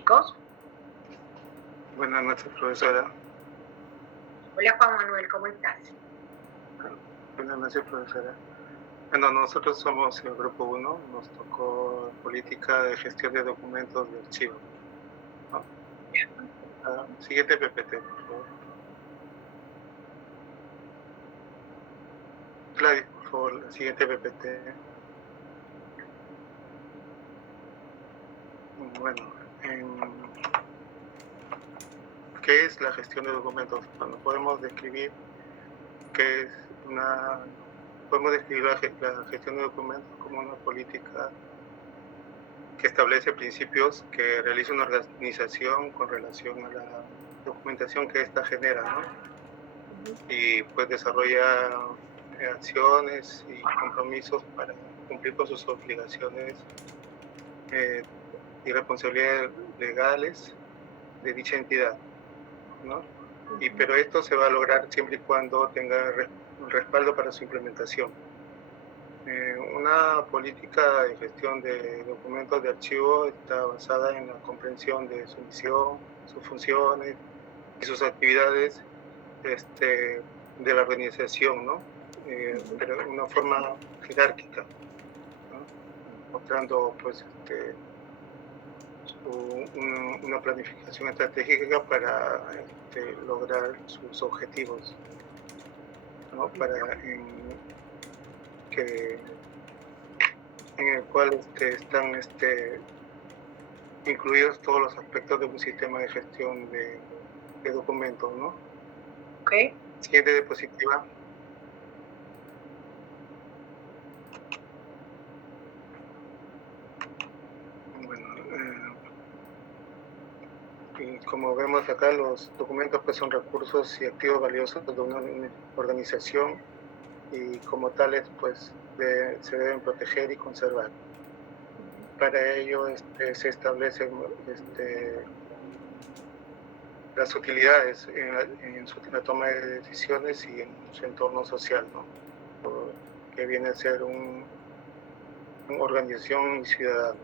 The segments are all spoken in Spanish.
chicos. Buenas noches, profesora. Hola Juan Manuel, ¿cómo estás? Buenas noches, profesora. Bueno, nosotros somos el grupo 1, nos tocó política de gestión de documentos de archivo, ¿no? Siguiente PPT, por favor. Gladys, por favor, la siguiente PPT. Bueno, ¿qué es la gestión de documentos? Bueno, podemos describir que es podemos describir la gestión de documentos como una política que establece principios que realiza una organización con relación a la documentación que ésta genera, ¿no? Y pues desarrolla acciones y compromisos para cumplir con sus obligaciones y responsabilidades legales de dicha entidad, ¿no? Pero esto se va a lograr siempre y cuando tenga un respaldo para su implementación. Una política de gestión de documentos de archivo está basada en la comprensión de su misión, sus funciones y sus actividades de la organización, ¿no? Pero de una forma jerárquica, ¿no? Mostrando pues una planificación estratégica para lograr sus objetivos, ¿no? En el cual están incluidos todos los aspectos de un sistema de gestión de documentos, ¿no? Ok. Siguiente diapositiva. Bueno, y como vemos acá, los documentos pues son recursos y activos valiosos de una organización y como tales pues se deben proteger y conservar. Para ello se establecen las utilidades en la toma de decisiones y en su entorno social, ¿no? Que viene a ser una organización ciudadana.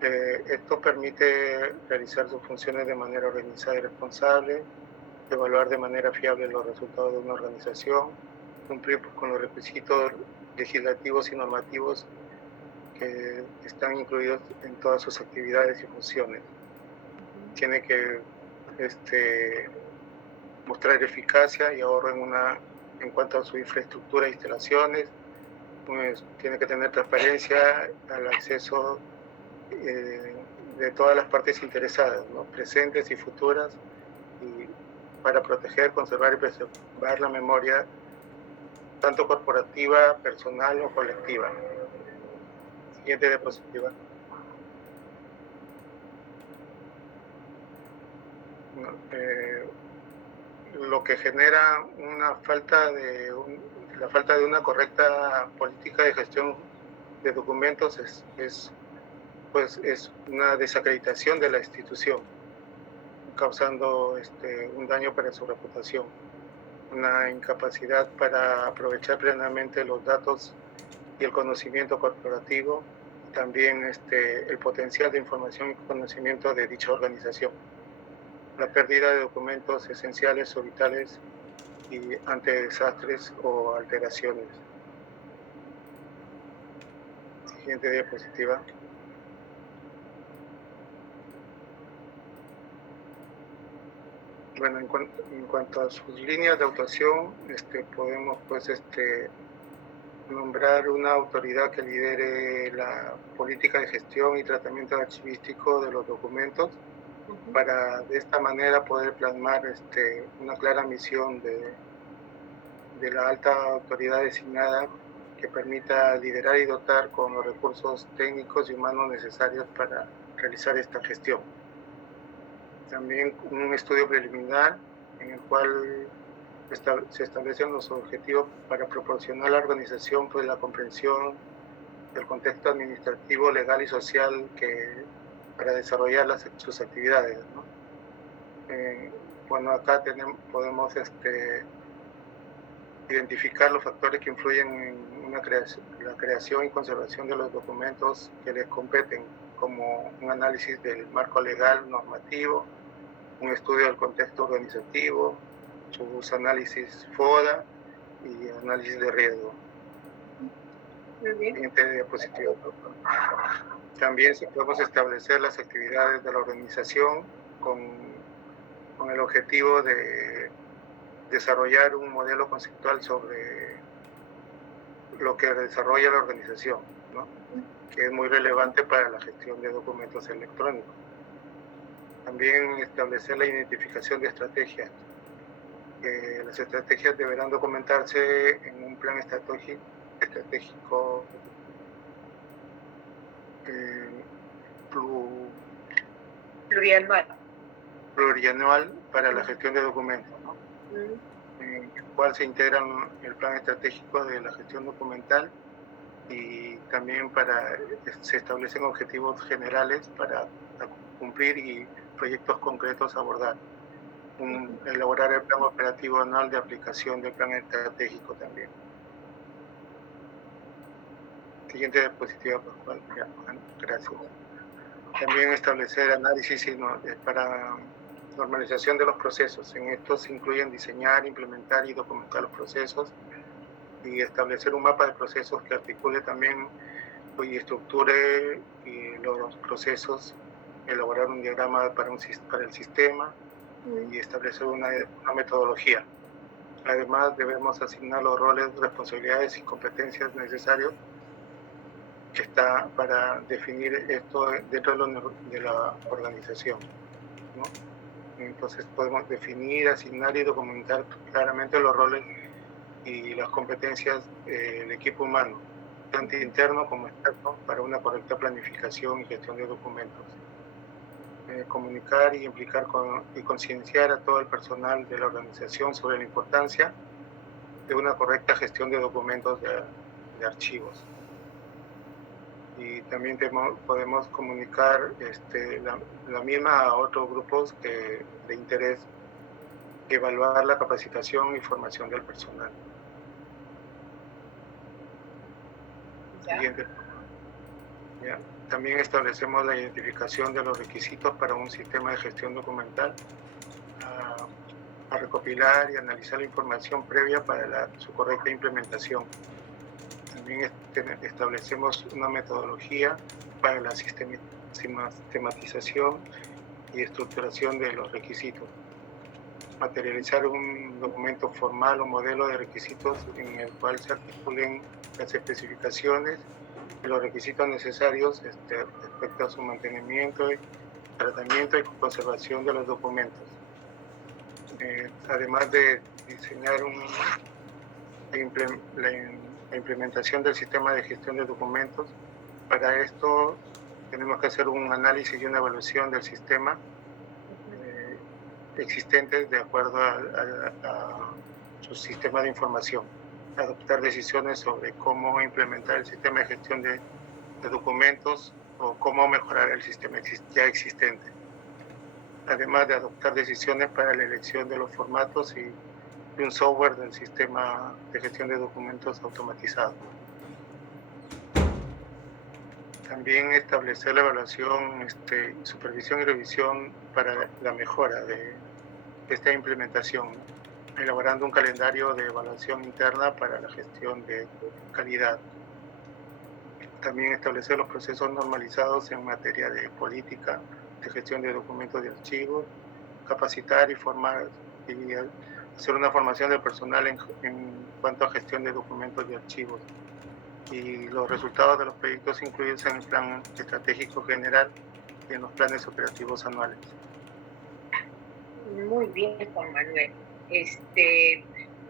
Esto permite realizar sus funciones de manera organizada y responsable, evaluar de manera fiable los resultados de una organización, cumplir con los requisitos legislativos y normativos que están incluidos en todas sus actividades y funciones. Tiene que mostrar eficacia y ahorro en cuanto a su infraestructura e instalaciones. Pues, tiene que tener transparencia al acceso de todas las partes interesadas, ¿no? Presentes y futuras, y para proteger, conservar y preservar la memoria tanto corporativa, personal o colectiva. Siguiente diapositiva. Lo que genera la falta de una correcta política de gestión de documentos es una desacreditación de la institución, causando un daño para su reputación, una incapacidad para aprovechar plenamente los datos y el conocimiento corporativo, también el potencial de información y conocimiento de dicha organización, la pérdida de documentos esenciales o vitales y ante desastres o alteraciones. Siguiente diapositiva. Bueno, en cuanto a sus líneas de actuación, podemos pues nombrar una autoridad que lidere la política de gestión y tratamiento archivístico de los documentos, para de esta manera poder plasmar una clara misión de la alta autoridad designada que permita liderar y dotar con los recursos técnicos y humanos necesarios para realizar esta gestión. También un estudio preliminar en el cual se establecen los objetivos para proporcionar a la organización pues la comprensión del contexto administrativo, legal y social para desarrollar sus actividades, ¿no? Bueno, acá podemos identificar los factores que influyen en la creación y conservación de los documentos que les competen, como un análisis del marco legal normativo, un estudio del contexto organizativo, sus análisis FODA y análisis de riesgo. Muy bien. Siguiente diapositiva, por favor. También podemos establecer las actividades de la organización con el objetivo de desarrollar un modelo conceptual sobre lo que desarrolla la organización, ¿no? Que es muy relevante para la gestión de documentos electrónicos. También establecer la identificación de estrategias. Las estrategias deberán documentarse en un plan estratégico plurianual para la gestión de documentos, ¿no? En el cual se integran el plan estratégico de la gestión documental y también se establecen objetivos generales para cumplir y proyectos concretos a abordar. Elaborar el plan operativo anual de aplicación del plan estratégico también. Siguiente diapositiva, por favor. Gracias. También establecer análisis para normalización de los procesos. En estos se incluyen diseñar, implementar y documentar los procesos y establecer un mapa de procesos que articule también y estructure los procesos, elaborar un diagrama para el sistema y establecer una metodología. Además, debemos asignar los roles, responsabilidades y competencias necesarios para definir esto dentro de la organización, ¿no? Entonces podemos definir, asignar y documentar claramente los roles y las competencias del equipo humano, tanto interno como externo, para una correcta planificación y gestión de documentos. Comunicar y implicar y concienciar a todo el personal de la organización sobre la importancia de una correcta gestión de documentos de archivos. Y también podemos comunicar la misma a otros grupos de interés, evaluar la capacitación y formación del personal. Siguiente. Ya. También establecemos la identificación de los requisitos para un sistema de gestión documental, a recopilar y analizar la información previa para su correcta implementación. También establecemos una metodología para la sistematización y estructuración de los requisitos. Materializar un documento formal o modelo de requisitos en el cual se articulen las especificaciones y los requisitos necesarios respecto a su mantenimiento, tratamiento y conservación de los documentos. Además de diseñar la implementación del sistema de gestión de documentos. Para esto tenemos que hacer un análisis y una evaluación del sistema existente de acuerdo a su sistema de información. Adoptar decisiones sobre cómo implementar el sistema de gestión de documentos o cómo mejorar el sistema ya existente. Además de adoptar decisiones para la elección de los formatos y un software del sistema de gestión de documentos automatizado. También establecer la evaluación, supervisión y revisión para la mejora de esta implementación, elaborando un calendario de evaluación interna para la gestión de calidad. También establecer los procesos normalizados en materia de política de gestión de documentos de archivos, capacitar y formar y hacer una formación del personal en cuanto a gestión de documentos de archivos y los resultados de los proyectos incluidos en el plan estratégico general y en los planes operativos anuales. Muy bien, Juan Manuel.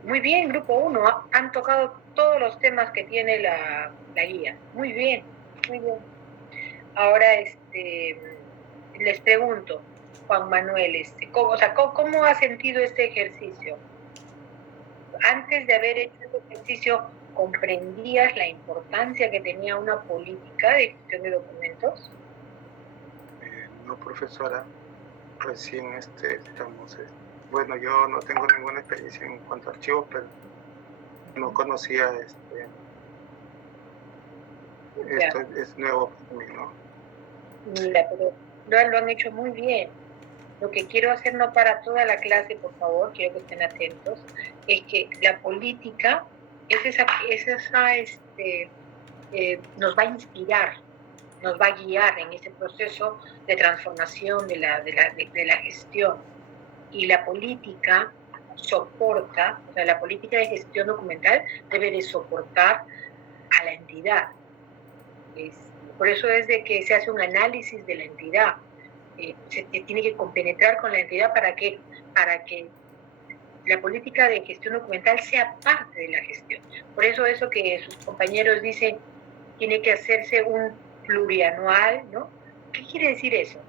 Muy bien, Grupo 1. Han tocado todos los temas que tiene la guía. Muy bien, muy bien. Ahora, les pregunto, Juan Manuel, ¿cómo ha sentido este ejercicio? Antes de haber hecho este ejercicio, ¿comprendías la importancia que tenía una política de gestión de documentos? No, profesora, recién estamos... bueno, yo no tengo ninguna experiencia en cuanto a archivos, pero no conocía esto es nuevo para mí, ¿no? Mira, pero lo han hecho muy bien. Lo que quiero hacer, no para toda la clase, por favor, quiero que estén atentos, es que la política nos va a inspirar, nos va a guiar en ese proceso de transformación de la gestión. Y la política soporta, o sea, la política de gestión documental debe de soportar a la entidad. Por eso es de que se hace un análisis de la entidad. Se tiene que compenetrar con la entidad para que la política de gestión documental sea parte de la gestión. Por eso que sus compañeros dicen, tiene que hacerse un plurianual, ¿no? ¿Qué quiere decir eso?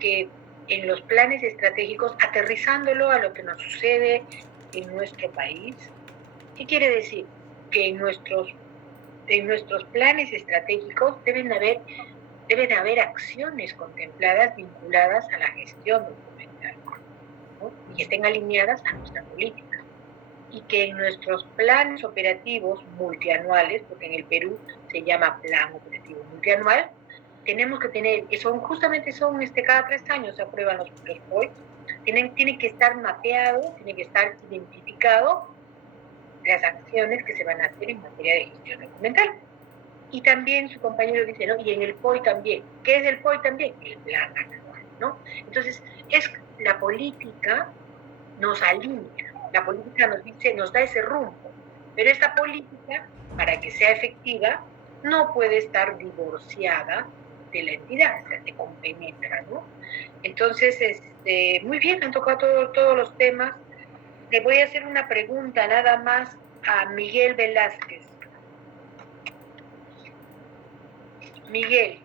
Que en los planes estratégicos, aterrizándolo a lo que nos sucede en nuestro país, ¿qué quiere decir? Que en nuestros planes estratégicos deben haber acciones contempladas vinculadas a la gestión documental, ¿no? Y estén alineadas a nuestra política. Y que en nuestros planes operativos multianuales, porque en el Perú se llama Plan Operativo Multianual, tenemos que tener, que justamente son cada 3 años se aprueban los POI, tiene que estar mapeado, tiene que estar identificado las acciones que se van a hacer en materia de gestión documental. Y también su compañero dice, ¿no? Y en el POI también. ¿Qué es el POI también? El plan anual, ¿no? Entonces, la política nos alinea, la política nos da ese rumbo. Pero esta política, para que sea efectiva, no puede estar divorciada de la entidad, o sea, se complementa, ¿no? Entonces, muy bien, han tocado todos los temas. Le voy a hacer una pregunta nada más a Miguel Velázquez. Miguel,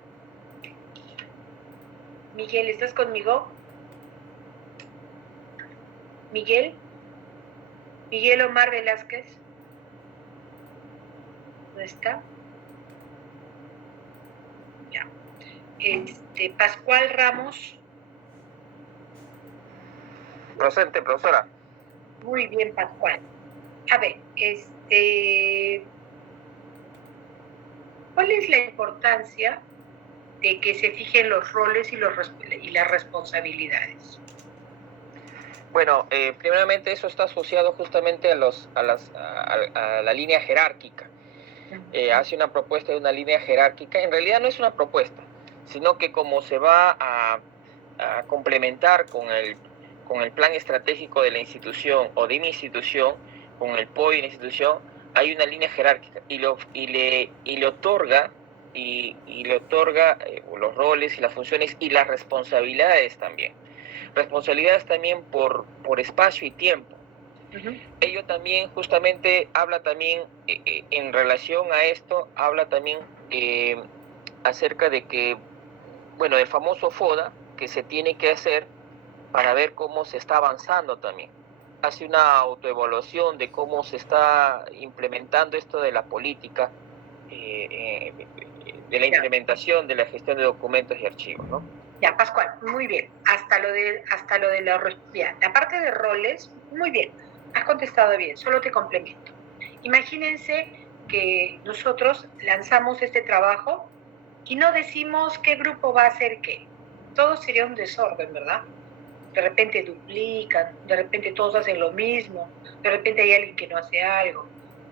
¿estás conmigo? Miguel Omar Velázquez. ¿No está? Ya. Pascual Ramos. Presente, profesora. Muy bien, Pascual. A ver, ¿cuál es la importancia de que se fijen los roles y las responsabilidades? Bueno, primeramente eso está asociado justamente a la línea jerárquica. Hace una propuesta de una línea jerárquica. En realidad no es una propuesta, sino que como se va a complementar con el plan estratégico de la institución o de mi institución, con el POI de la institución, hay una línea jerárquica y le otorga los roles y las funciones y las responsabilidades también. Responsabilidades también por espacio y tiempo. Ello también justamente habla también en relación a esto, habla también acerca de que, bueno, el famoso FODA que se tiene que hacer para ver cómo se está avanzando también. Hace una autoevaluación de cómo se está implementando esto de la política, de la implementación de la gestión de documentos y archivos, ¿no? Ya, Pascual, muy bien. Hasta lo de la parte de roles, muy bien. Has contestado bien, solo te complemento. Imagínense que nosotros lanzamos este trabajo y no decimos qué grupo va a hacer qué. Todo sería un desorden, ¿verdad? De repente duplican, de repente todos hacen lo mismo, de repente hay alguien que no hace algo.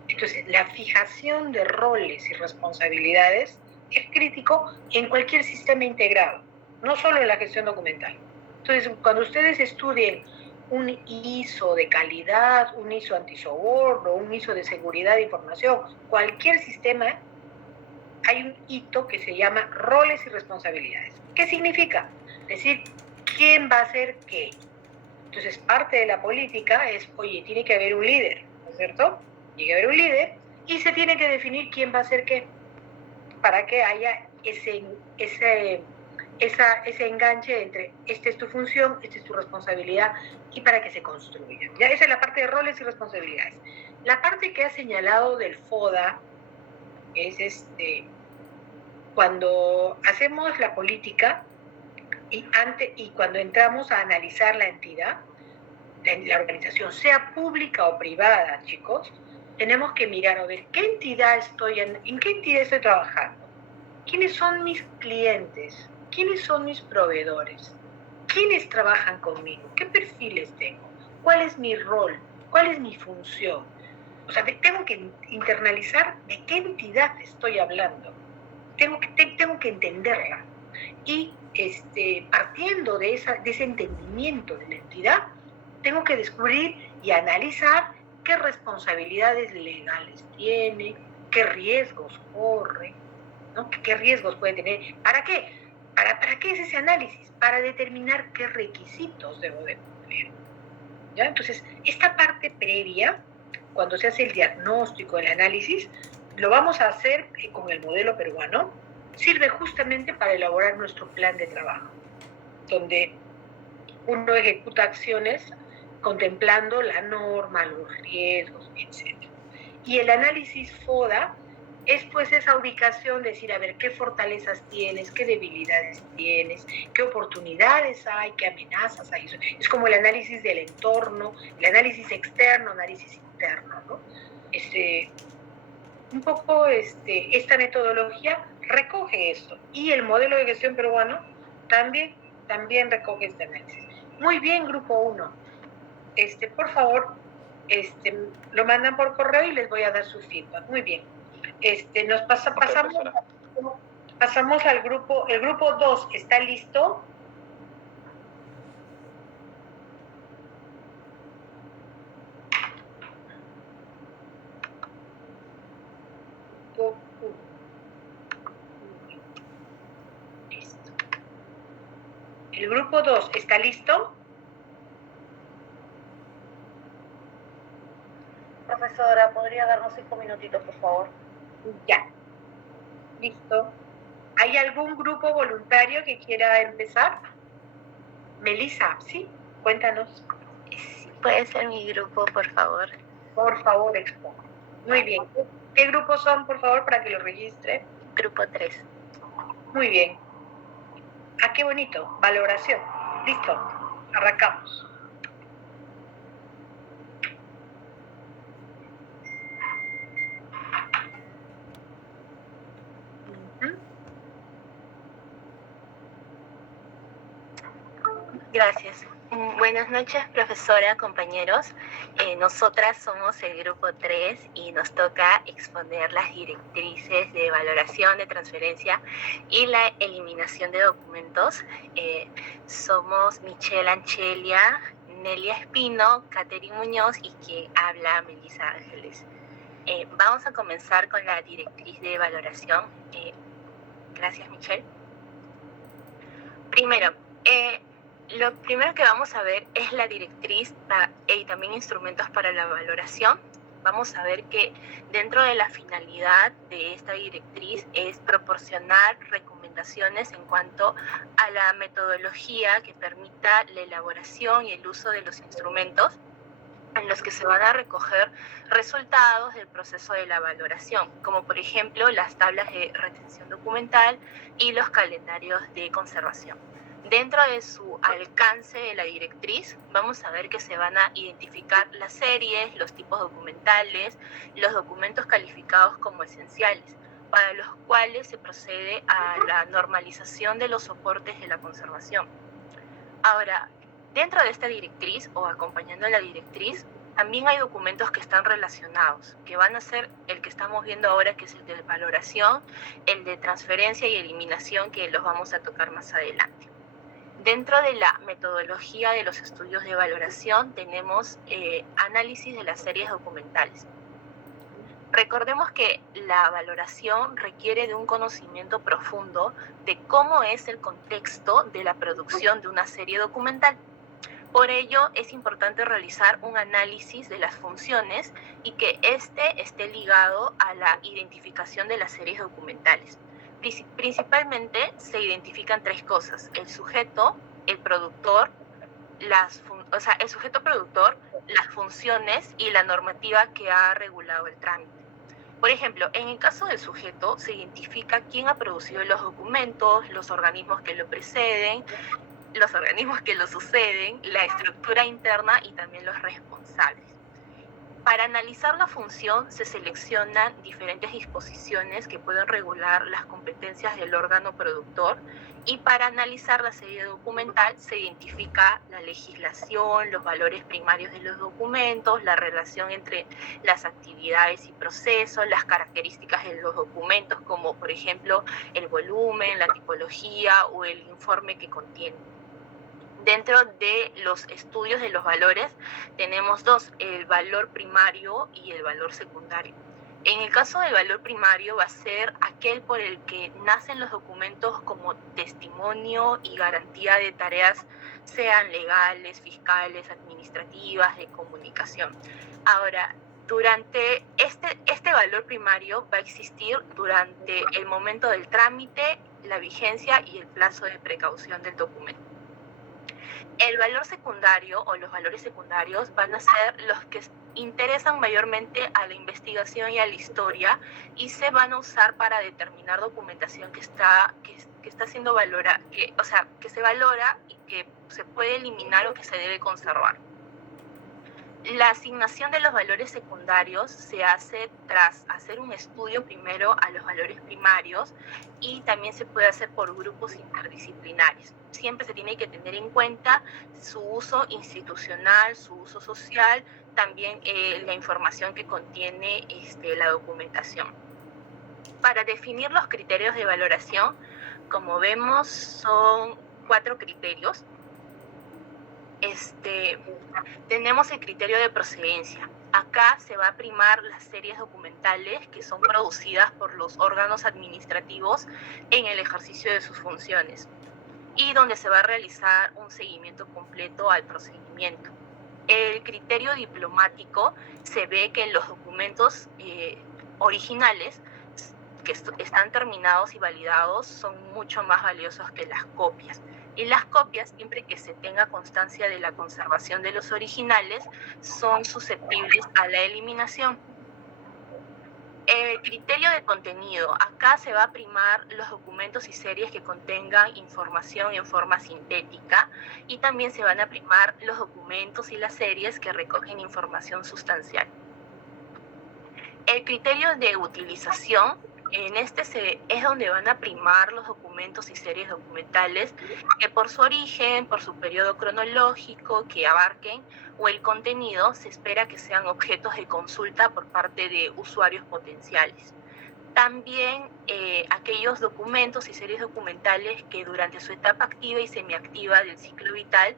Entonces, la fijación de roles y responsabilidades es crítico en cualquier sistema integrado, no solo en la gestión documental. Entonces, cuando ustedes estudien un ISO de calidad, un ISO antisoborno, un ISO de seguridad de información, cualquier sistema, hay un hito que se llama roles y responsabilidades. ¿Qué significa? Decir, ¿quién va a hacer qué? Entonces, parte de la política es, oye, tiene que haber un líder, ¿no es cierto? Tiene que haber un líder y se tiene que definir quién va a hacer qué para que haya ese enganche entre esta es tu función, esta es tu responsabilidad y para que se construya. Ya esa es la parte de roles y responsabilidades. La parte que ha señalado del FODA es cuando hacemos la política y cuando entramos a analizar la entidad, la organización, sea pública o privada, chicos, tenemos que mirar a ver en qué entidad estoy trabajando, quiénes son mis clientes, ¿Quiénes son mis proveedores? ¿Quiénes trabajan conmigo? ¿Qué perfiles tengo? ¿Cuál es mi rol? ¿Cuál es mi función? O sea, tengo que internalizar de qué entidad estoy hablando. Tengo que entenderla. Y partiendo de ese entendimiento de la entidad, tengo que descubrir y analizar qué responsabilidades legales tiene, qué riesgos corre, ¿no? ¿Qué riesgos puede tener? ¿Para qué? ¿Para qué es ese análisis? Para determinar qué requisitos debo de cumplir. ¿Ya? Entonces, esta parte previa, cuando se hace el diagnóstico, el análisis, lo vamos a hacer con el modelo peruano, sirve justamente para elaborar nuestro plan de trabajo, donde uno ejecuta acciones contemplando la norma, los riesgos, etc. Y el análisis FODA es pues esa ubicación, decir, a ver, qué fortalezas tienes, qué debilidades tienes, qué oportunidades hay, qué amenazas hay. Es como el análisis del entorno, el análisis externo, análisis interno, ¿no? Un poco esta metodología recoge esto. Y el modelo de gestión peruano también recoge este análisis. Muy bien, grupo 1. Por favor, lo mandan por correo y les voy a dar su feedback. Muy bien. Pasamos al grupo. El grupo 2 está listo. Listo. El grupo 2 está listo. Profesora, ¿podría darnos 5 minutitos, por favor? Ya. Listo. ¿Hay algún grupo voluntario que quiera empezar? Melissa, ¿sí? Cuéntanos. Sí, puede ser mi grupo, por favor. Por favor, exponga. Muy bien. ¿Qué grupos son, por favor, para que lo registre? Grupo 3. Muy bien. Ah, qué bonito. Valoración. Listo. Arrancamos. Gracias. Buenas noches, profesora, compañeros. Nosotras somos el grupo 3 y nos toca exponer las directrices de valoración, de transferencia y la eliminación de documentos. Somos Michelle Anchelia, Nelia Espino, Catherine Muñoz y quien habla, Melissa Ángeles. Vamos a comenzar con la directriz de valoración. Gracias, Michelle. Primero, lo primero que vamos a ver es la directriz y también instrumentos para la valoración. Vamos a ver que dentro de la finalidad de esta directriz es proporcionar recomendaciones en cuanto a la metodología que permita la elaboración y el uso de los instrumentos en los que se van a recoger resultados del proceso de la valoración, como por ejemplo las tablas de retención documental y los calendarios de conservación. Dentro de su alcance de la directriz, vamos a ver que se van a identificar las series, los tipos documentales, los documentos calificados como esenciales, para los cuales se procede a la normalización de los soportes de la conservación. Ahora, dentro de esta directriz o acompañando la directriz, también hay documentos que están relacionados, que van a ser el que estamos viendo ahora, que es el de valoración, el de transferencia y eliminación, que los vamos a tocar más adelante. Dentro de la metodología de los estudios de valoración tenemos análisis de las series documentales. Recordemos que la valoración requiere de un conocimiento profundo de cómo es el contexto de la producción de una serie documental. Por ello, es importante realizar un análisis de las funciones y que éste esté ligado a la identificación de las series documentales. Principalmente se identifican 3 cosas: el sujeto, el productor, el sujeto productor, las funciones y la normativa que ha regulado el trámite. Por ejemplo, en el caso del sujeto se identifica quién ha producido los documentos, los organismos que lo preceden, los organismos que lo suceden, la estructura interna y también los responsables. Para analizar la función se seleccionan diferentes disposiciones que pueden regular las competencias del órgano productor, y para analizar la serie documental se identifica la legislación, los valores primarios de los documentos, la relación entre las actividades y procesos, las características de los documentos, como por ejemplo el volumen, la tipología o el informe que contiene. Dentro de los estudios de los valores tenemos dos, el valor primario y el valor secundario. En el caso del valor primario va a ser aquel por el que nacen los documentos como testimonio y garantía de tareas, sean legales, fiscales, administrativas, de comunicación. Ahora, durante este valor primario va a existir durante el momento del trámite, la vigencia y el plazo de precaución del documento. El valor secundario o los valores secundarios van a ser los que interesan mayormente a la investigación y a la historia, y se van a usar para determinar documentación que está siendo valorada, que se valora y que se puede eliminar o que se debe conservar. La asignación de los valores secundarios se hace tras hacer un estudio primero a los valores primarios, y también se puede hacer por grupos interdisciplinarios. Siempre se tiene que tener en cuenta su uso institucional, su uso social, también la información que contiene la documentación. Para definir los criterios de valoración, como vemos, son 4 criterios. Tenemos el criterio de procedencia. Acá se va a primar las series documentales que son producidas por los órganos administrativos en el ejercicio de sus funciones, y donde se va a realizar un seguimiento completo al procedimiento. El criterio diplomático, se ve que los documentos originales que están terminados y validados son mucho más valiosos que las copias. Y las copias, siempre que se tenga constancia de la conservación de los originales, son susceptibles a la eliminación. El criterio de contenido. Acá se va a primar los documentos y series que contengan información en forma sintética, y también se van a primar los documentos y las series que recogen información sustancial. El criterio de utilización. En es donde van a primar los documentos y series documentales que por su origen, por su periodo cronológico que abarquen, o el contenido, se espera que sean objetos de consulta por parte de usuarios potenciales. También aquellos documentos y series documentales que durante su etapa activa y semiactiva del ciclo vital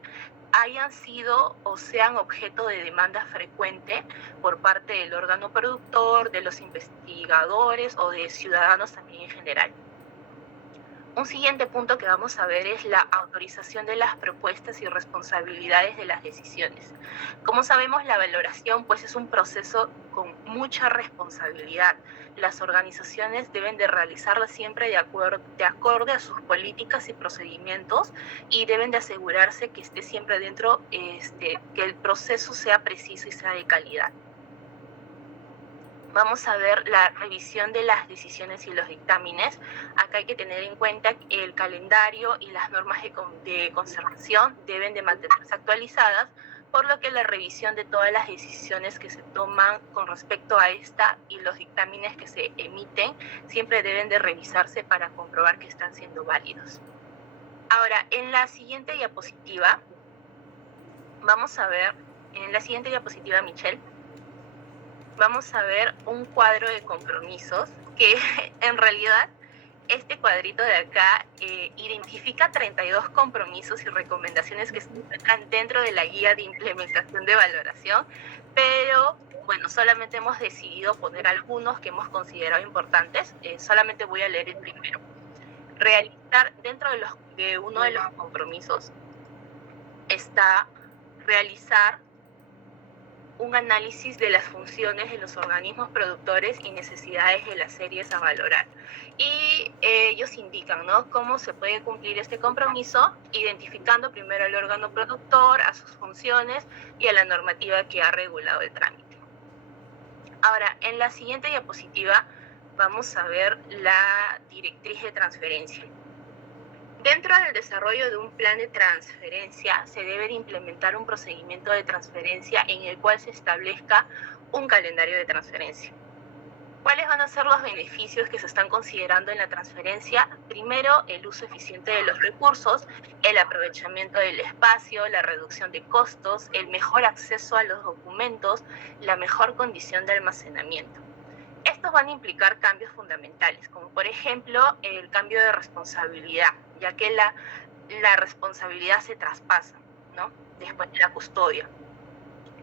hayan sido o sean objeto de demanda frecuente por parte del órgano productor, de los investigadores o de ciudadanos también en general. Un siguiente punto que vamos a ver es la autorización de las propuestas y responsabilidades de las decisiones. Como sabemos, la valoración es un proceso con mucha responsabilidad. Las organizaciones deben de realizarla siempre de acorde a sus políticas y procedimientos, y deben de asegurarse que esté siempre dentro, que el proceso sea preciso y sea de calidad. Vamos a ver la revisión de las decisiones y los dictámenes. Acá hay que tener en cuenta que el calendario y las normas de conservación deben de mantenerse actualizadas, por lo que la revisión de todas las decisiones que se toman con respecto a esta y los dictámenes que se emiten siempre deben de revisarse para comprobar que están siendo válidos. Ahora, en la siguiente diapositiva, Michelle, vamos a ver un cuadro de compromisos que en realidad este cuadrito de acá identifica 32 compromisos y recomendaciones que se encuentran dentro de la guía de implementación de valoración, pero bueno, solamente hemos decidido poner algunos que hemos considerado importantes. Solamente voy a leer el primero. Realizar, dentro de uno de los compromisos está realizar un análisis de las funciones de los organismos productores y necesidades de las series a valorar. Y ellos indican, ¿no?, cómo se puede cumplir este compromiso, identificando primero al órgano productor, a sus funciones y a la normativa que ha regulado el trámite. Ahora, en la siguiente diapositiva vamos a ver la directriz de transferencia. Dentro del desarrollo de un plan de transferencia, se debe de implementar un procedimiento de transferencia en el cual se establezca un calendario de transferencia. ¿Cuáles van a ser los beneficios que se están considerando en la transferencia? Primero, el uso eficiente de los recursos, el aprovechamiento del espacio, la reducción de costos, el mejor acceso a los documentos, la mejor condición de almacenamiento. Estos van a implicar cambios fundamentales, como por ejemplo el cambio de responsabilidad, ya que la responsabilidad se traspasa, ¿no?, después de la custodia.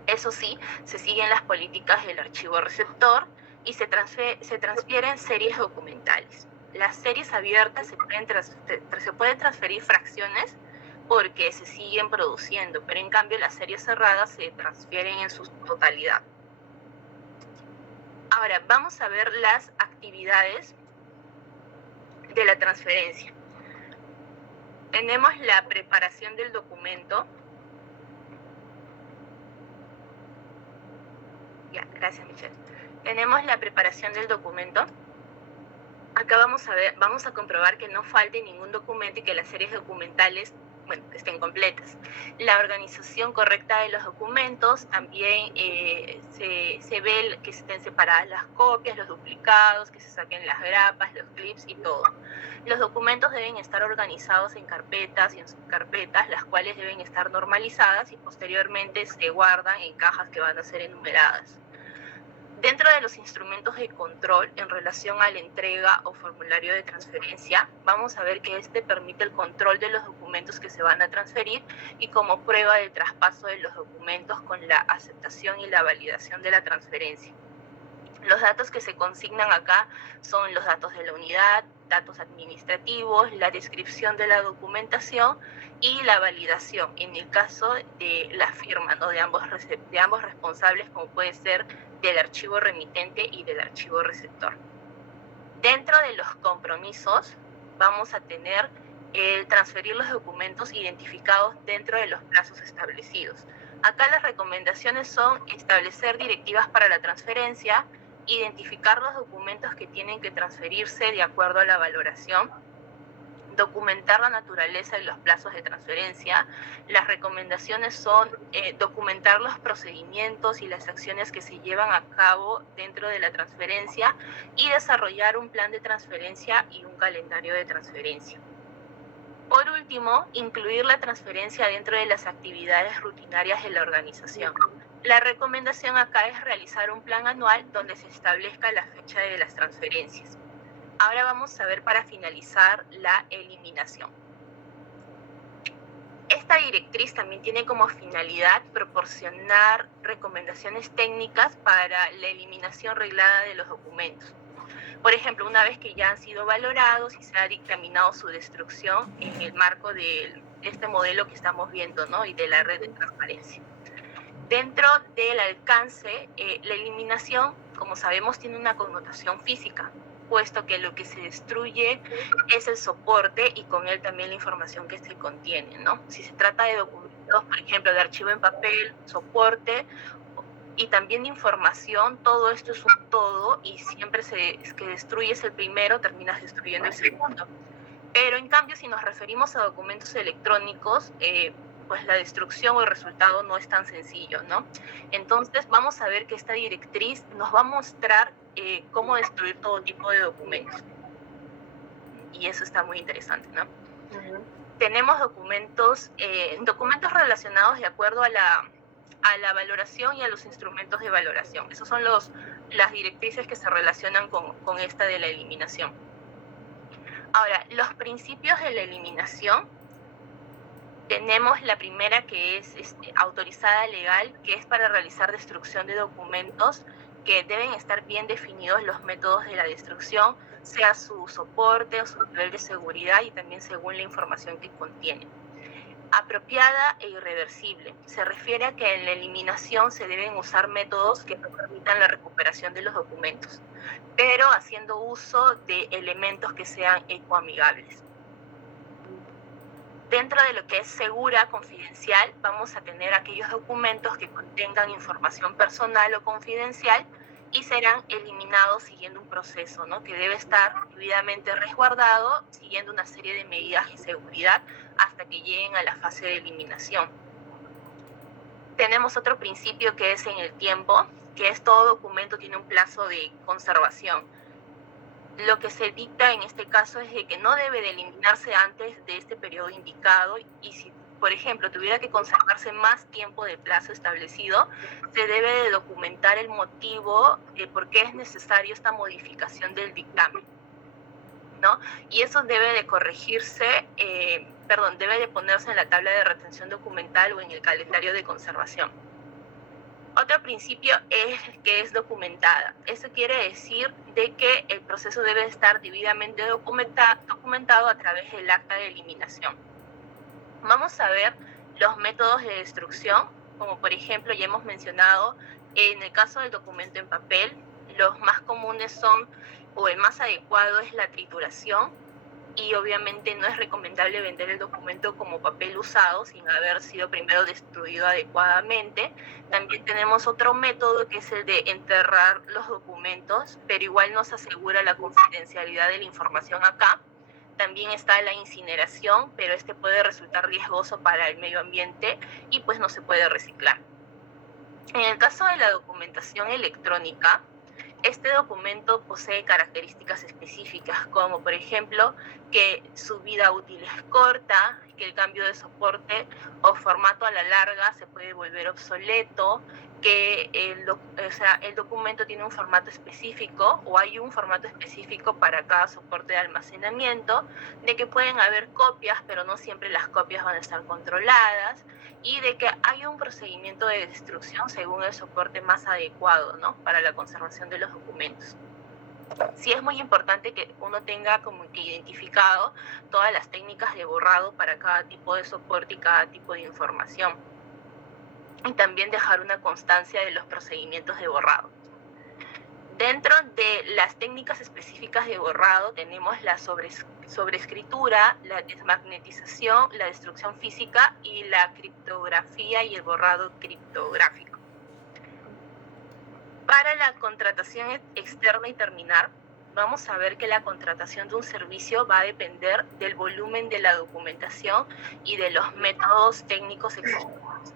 Eso sí, se siguen las políticas del archivo receptor y se transfieren series documentales. Las series abiertas se pueden transferir fracciones porque se siguen produciendo, pero en cambio las series cerradas se transfieren en su totalidad. Ahora, vamos a ver las actividades de la transferencia. Tenemos la preparación del documento. Ya, gracias, Michelle. Tenemos la preparación del documento. Acá vamos a comprobar que no falte ningún documento y que las series documentales, estén completas. La organización correcta de los documentos, también se ve que estén separadas las copias, los duplicados, que se saquen las grapas, los clips y todo. Los documentos deben estar organizados en carpetas y en subcarpetas, las cuales deben estar normalizadas y posteriormente se guardan en cajas que van a ser enumeradas. Dentro de los instrumentos de control en relación a la entrega o formulario de transferencia, vamos a ver que este permite el control de los documentos que se van a transferir y como prueba del traspaso de los documentos con la aceptación y la validación de la transferencia. Los datos que se consignan acá son los datos de la unidad, datos administrativos, la descripción de la documentación y la validación en el caso de la firma, ¿no?, de ambos responsables, como puede ser del archivo remitente y del archivo receptor. Dentro de los compromisos vamos a tener el transferir los documentos identificados dentro de los plazos establecidos. Acá las recomendaciones son establecer directivas para la transferencia, identificar los documentos que tienen que transferirse de acuerdo a la valoración, documentar la naturaleza de los plazos de transferencia. Las recomendaciones son documentar los procedimientos y las acciones que se llevan a cabo dentro de la transferencia y desarrollar un plan de transferencia y un calendario de transferencia. Por último, incluir la transferencia dentro de las actividades rutinarias de la organización. La recomendación acá es realizar un plan anual donde se establezca la fecha de las transferencias. Ahora vamos a ver para finalizar la eliminación. Esta directriz también tiene como finalidad proporcionar recomendaciones técnicas para la eliminación reglada de los documentos. Por ejemplo, una vez que ya han sido valorados y se ha dictaminado su destrucción en el marco de este modelo que estamos viendo, ¿no?, y de la red de transparencia. Dentro del alcance, la eliminación, como sabemos, tiene una connotación física, puesto que lo que se destruye es el soporte y con él también la información que se contiene, ¿no? Si se trata de documentos, por ejemplo, de archivo en papel, soporte y también de información, todo esto es un todo y siempre que destruyes el primero, terminas destruyendo el segundo. Pero en cambio, si nos referimos a documentos electrónicos, pues la destrucción o el resultado no es tan sencillo, ¿no? Entonces vamos a ver que esta directriz nos va a mostrar cómo destruir todo tipo de documentos. Y eso está muy interesante, ¿no? Tenemos documentos relacionados de acuerdo a la valoración y a los instrumentos de valoración. Esos son las directrices que se relacionan con esta de la eliminación. Ahora, los principios de la eliminación. Tenemos la primera, que es autorizada legal, que es para realizar destrucción de documentos, que deben estar bien definidos los métodos de la destrucción, sea su soporte o su nivel de seguridad y también según la información que contiene. Apropiada e irreversible. Se refiere a que en la eliminación se deben usar métodos que permitan la recuperación de los documentos, pero haciendo uso de elementos que sean ecoamigables. Dentro de lo que es segura, confidencial, vamos a tener aquellos documentos que contengan información personal o confidencial y serán eliminados siguiendo un proceso, ¿no? Que debe estar debidamente resguardado, siguiendo una serie de medidas de seguridad hasta que lleguen a la fase de eliminación. Tenemos otro principio que es en el tiempo, que es todo documento tiene un plazo de conservación. Lo que se dicta en este caso es de que no debe de eliminarse antes de este periodo indicado, y si, por ejemplo, tuviera que conservarse más tiempo del plazo establecido, se debe de documentar el motivo de por qué es necesario esta modificación del dictamen, ¿no? Y eso debe de corregirse, debe de ponerse en la tabla de retención documental o en el calendario de conservación. Otro principio es que es documentada. Eso quiere decir de que el proceso debe estar debidamente documentado a través del acta de eliminación. Vamos a ver los métodos de destrucción, como por ejemplo ya hemos mencionado, en el caso del documento en papel, los más comunes son, o el más adecuado es la trituración, y obviamente no es recomendable vender el documento como papel usado sin haber sido primero destruido adecuadamente. También tenemos otro método que es el de enterrar los documentos, pero igual no se asegura la confidencialidad de la información acá. También está la incineración, pero este puede resultar riesgoso para el medio ambiente y pues no se puede reciclar. En el caso de la documentación electrónica, este documento posee características específicas, como por ejemplo que su vida útil es corta, que el cambio de soporte o formato a la larga se puede volver obsoleto, que el documento tiene un formato específico o hay un formato específico para cada soporte de almacenamiento, de que pueden haber copias, pero no siempre las copias van a estar controladas, y de que hay un procedimiento de destrucción según el soporte más adecuado, ¿no?, para la conservación de los documentos. Sí es muy importante que uno tenga como que identificado todas las técnicas de borrado para cada tipo de soporte y cada tipo de información. Y también dejar una constancia de los procedimientos de borrado. Dentro de las técnicas específicas de borrado tenemos la sobreescritura, la desmagnetización, la destrucción física y la criptografía y el borrado criptográfico. Para la contratación externa y terminar, vamos a ver que la contratación de un servicio va a depender del volumen de la documentación y de los métodos técnicos existentes.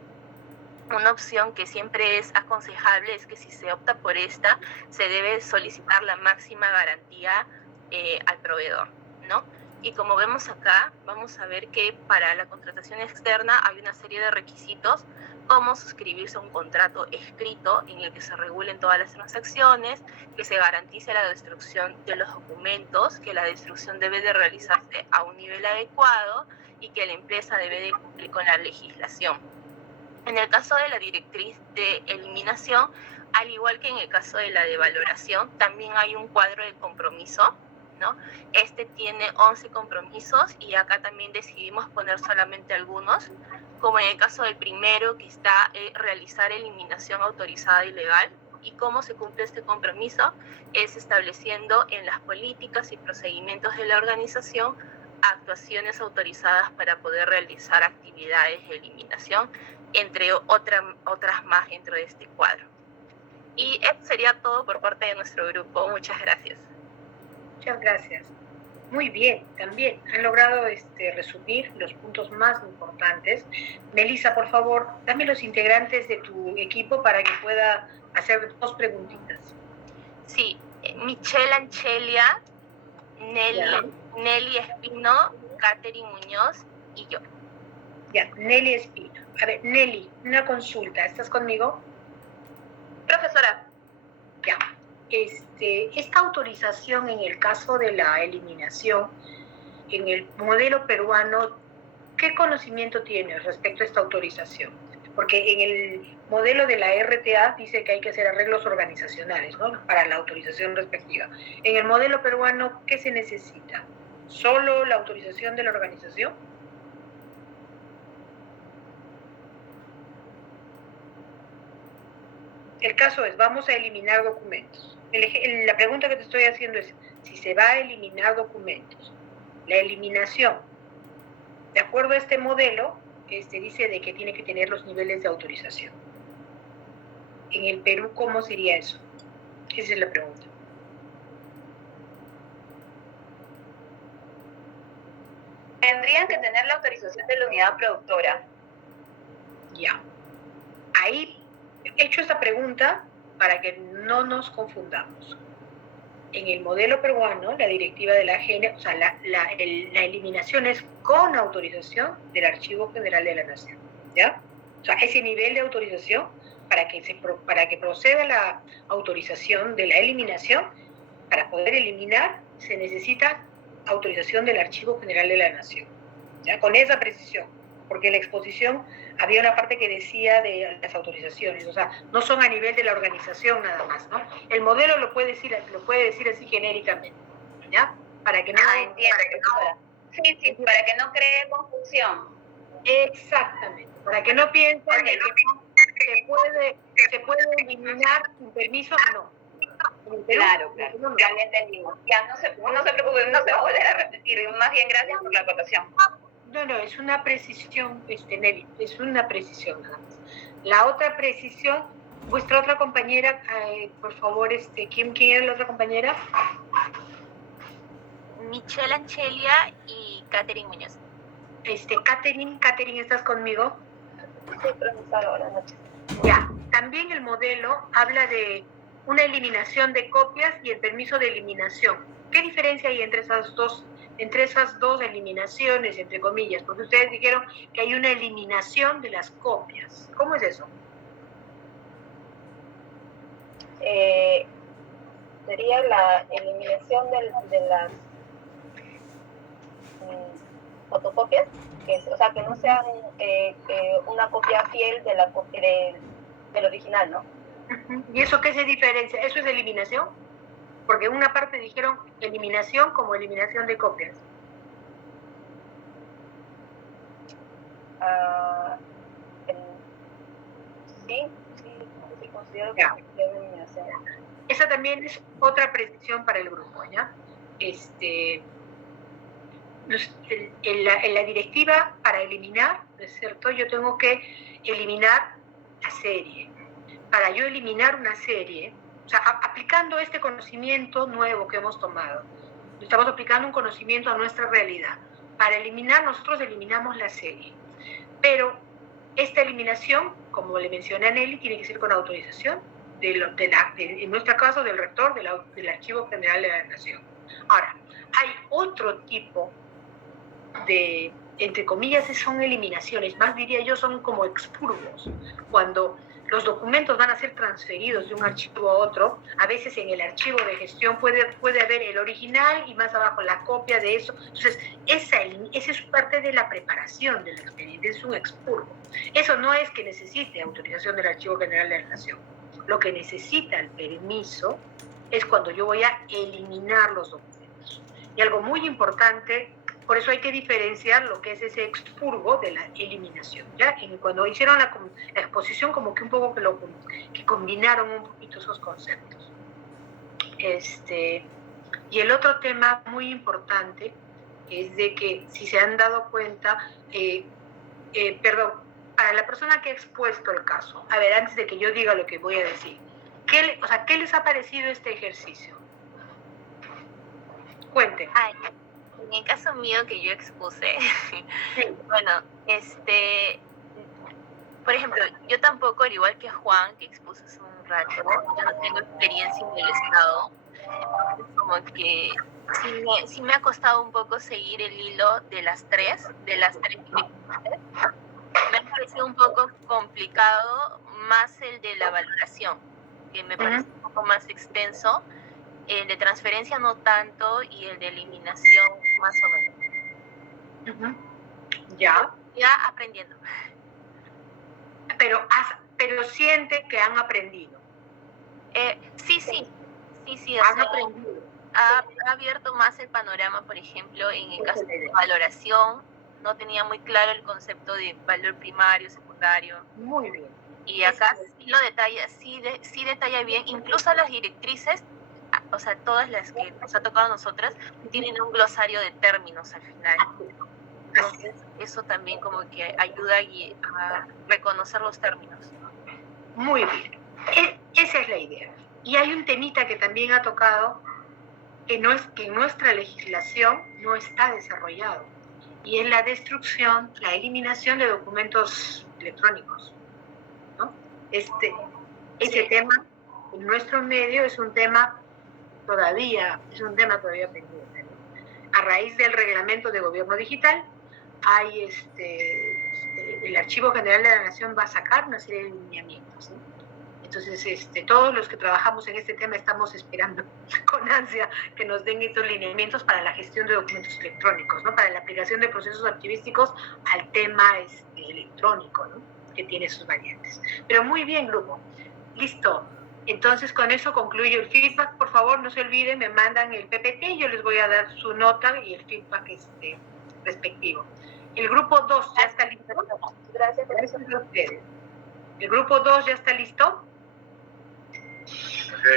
Una opción que siempre es aconsejable es que si se opta por esta, se debe solicitar la máxima garantía al proveedor, ¿no? Y como vemos acá, vamos a ver que para la contratación externa hay una serie de requisitos, como suscribirse a un contrato escrito en el que se regulen todas las transacciones, que se garantice la destrucción de los documentos, que la destrucción debe de realizarse a un nivel adecuado y que la empresa debe de cumplir con la legislación. En el caso de la directriz de eliminación, al igual que en el caso de la de valoración, también hay un cuadro de compromiso, ¿no? Este tiene 11 compromisos y acá también decidimos poner solamente algunos, como en el caso del primero, que está realizar eliminación autorizada y legal. ¿Y cómo se cumple este compromiso? Es estableciendo en las políticas y procedimientos de la organización actuaciones autorizadas para poder realizar actividades de eliminación, entre otras más dentro de este cuadro. Y esto sería todo por parte de nuestro grupo. Muchas gracias. Muchas gracias. Muy bien, también han logrado resumir los puntos más importantes. Melissa, por favor, dame los integrantes de tu equipo para que pueda hacer 2 preguntitas. Sí, Michelle Anchelia, Nelly Espino, Catherine Muñoz y yo. Ya, Nelly Espino. A ver, Nelly, una consulta. ¿Estás conmigo? Profesora. Ya. Esta autorización en el caso de la eliminación, en el modelo peruano, ¿qué conocimiento tienes respecto a esta autorización? Porque en el modelo de la RTA dice que hay que hacer arreglos organizacionales, ¿no?, para la autorización respectiva. En el modelo peruano, ¿qué se necesita? ¿Solo la autorización de la organización? El caso es, vamos a eliminar documentos. La pregunta que te estoy haciendo es, si se va a eliminar documentos, la eliminación, de acuerdo a este modelo, dice de que tiene que tener los niveles de autorización. En el Perú, ¿cómo sería eso? Esa es la pregunta. Tendrían que tener la autorización de la unidad productora. Ya. Ahí he hecho esta pregunta para que no nos confundamos. En el modelo peruano, la directiva de la GN, o sea, la eliminación es con autorización del Archivo General de la Nación, ¿ya? O sea, ese nivel de autorización, para que proceda la autorización de la eliminación, para poder eliminar, se necesita autorización del Archivo General de la Nación, ¿ya? Con esa precisión, porque en la exposición había una parte que decía de las autorizaciones, o sea, no son a nivel de la organización nada más, ¿no? El modelo lo puede decir así genéricamente, ¿ya? Para que no... entiendo. Sí, para que no cree confusión. Exactamente, para que no piensen de que se puede eliminar sin permiso, no. Claro, ya lo entendimos. Ya no se preocupe, no se va a volver a repetir. Más bien, gracias por la acotación. No, es una precisión, Nelly, es una precisión nada más. La otra precisión, vuestra otra compañera, por favor, ¿quién era la otra compañera? Michelle Anchelia y Catherine Muñoz. Catherine, ¿estás conmigo? Sí, profesora, buenas noches. Ya, también el modelo habla de una eliminación de copias y el permiso de eliminación. ¿Qué diferencia hay entre esas dos eliminaciones, entre comillas? Porque ustedes dijeron que hay una eliminación de las copias. ¿Cómo es eso? Sería la eliminación de las fotocopias, o sea, que no sean una copia fiel del original, ¿no? ¿Y eso qué se diferencia? ¿Eso es eliminación? Porque en una parte dijeron eliminación como eliminación de copias. Sí, considero que es eliminación. Esa también es otra precisión para el grupo, ¿ya? En la directiva para eliminar, ¿no es cierto? Yo tengo que eliminar la serie. Para yo eliminar una serie, o sea, aplicando este conocimiento nuevo que hemos tomado, estamos aplicando un conocimiento a nuestra realidad. Para eliminar, nosotros eliminamos la serie. Pero esta eliminación, como le mencioné a Nelly, tiene que ser con autorización, en nuestro caso, del rector del Archivo General de la Nación. Ahora, hay otro tipo de, entre comillas, son eliminaciones, más diría yo, son como expurgos, cuando los documentos van a ser transferidos de un archivo a otro. A veces en el archivo de gestión puede haber el original y más abajo la copia de eso. Entonces, esa es parte de la preparación del expediente, es un expurgo. Eso no es que necesite autorización del Archivo General de la Nación. Lo que necesita el permiso es cuando yo voy a eliminar los documentos. Y algo muy importante, por eso hay que diferenciar lo que es ese expurgo de la eliminación, ¿ya? Cuando hicieron la exposición, como que un poco que combinaron un poquito esos conceptos. Y el otro tema muy importante es de que, si se han dado cuenta, para la persona que ha expuesto el caso, a ver, antes de que yo diga lo que voy a decir, ¿qué les ha parecido este ejercicio? Cuenten. En el caso mío que yo expuse, sí. Bueno, por ejemplo, yo tampoco, al igual que Juan, que expuso hace un rato, yo no tengo experiencia en el Estado, como que sí me ha costado un poco seguir el hilo de las tres directrices. Me ha parecido un poco complicado, más el de la valoración, que me parece un poco más extenso. El de transferencia no tanto y el de eliminación más o menos. Ya aprendiendo. Pero siente que han aprendido. Sí. Han aprendido. Ha abierto más el panorama, por ejemplo, en el caso de valoración. No tenía muy claro el concepto de valor primario, secundario. Muy bien. Y acá sí lo detalla, sí detalla bien, incluso las directrices, o sea, todas las que nos ha tocado a nosotras, tienen un glosario de términos al final. Entonces, eso también como que ayuda a reconocer los términos. Muy bien. Esa es la idea. Y hay un temita que también ha tocado, que en nuestra legislación no está desarrollado, y es la destrucción, la eliminación de documentos electrónicos, ¿no? Ese tema en nuestro medio es un tema todavía pendiente, ¿no? A raíz del reglamento de gobierno digital, hay el Archivo General de la Nación va a sacar una serie de lineamientos, ¿no? Entonces, todos los que trabajamos en este tema estamos esperando con ansia que nos den estos lineamientos para la gestión de documentos electrónicos, ¿no? Para la aplicación de procesos archivísticos al tema electrónico, ¿no? Que tiene sus variantes. Pero muy bien, grupo. Listo. Entonces, con eso concluyo el feedback. Por favor, no se olviden, me mandan el PPT y yo les voy a dar su nota y el feedback respectivo. El grupo 2 ya está listo. Gracias a ustedes. ¿El grupo 2 ya está listo?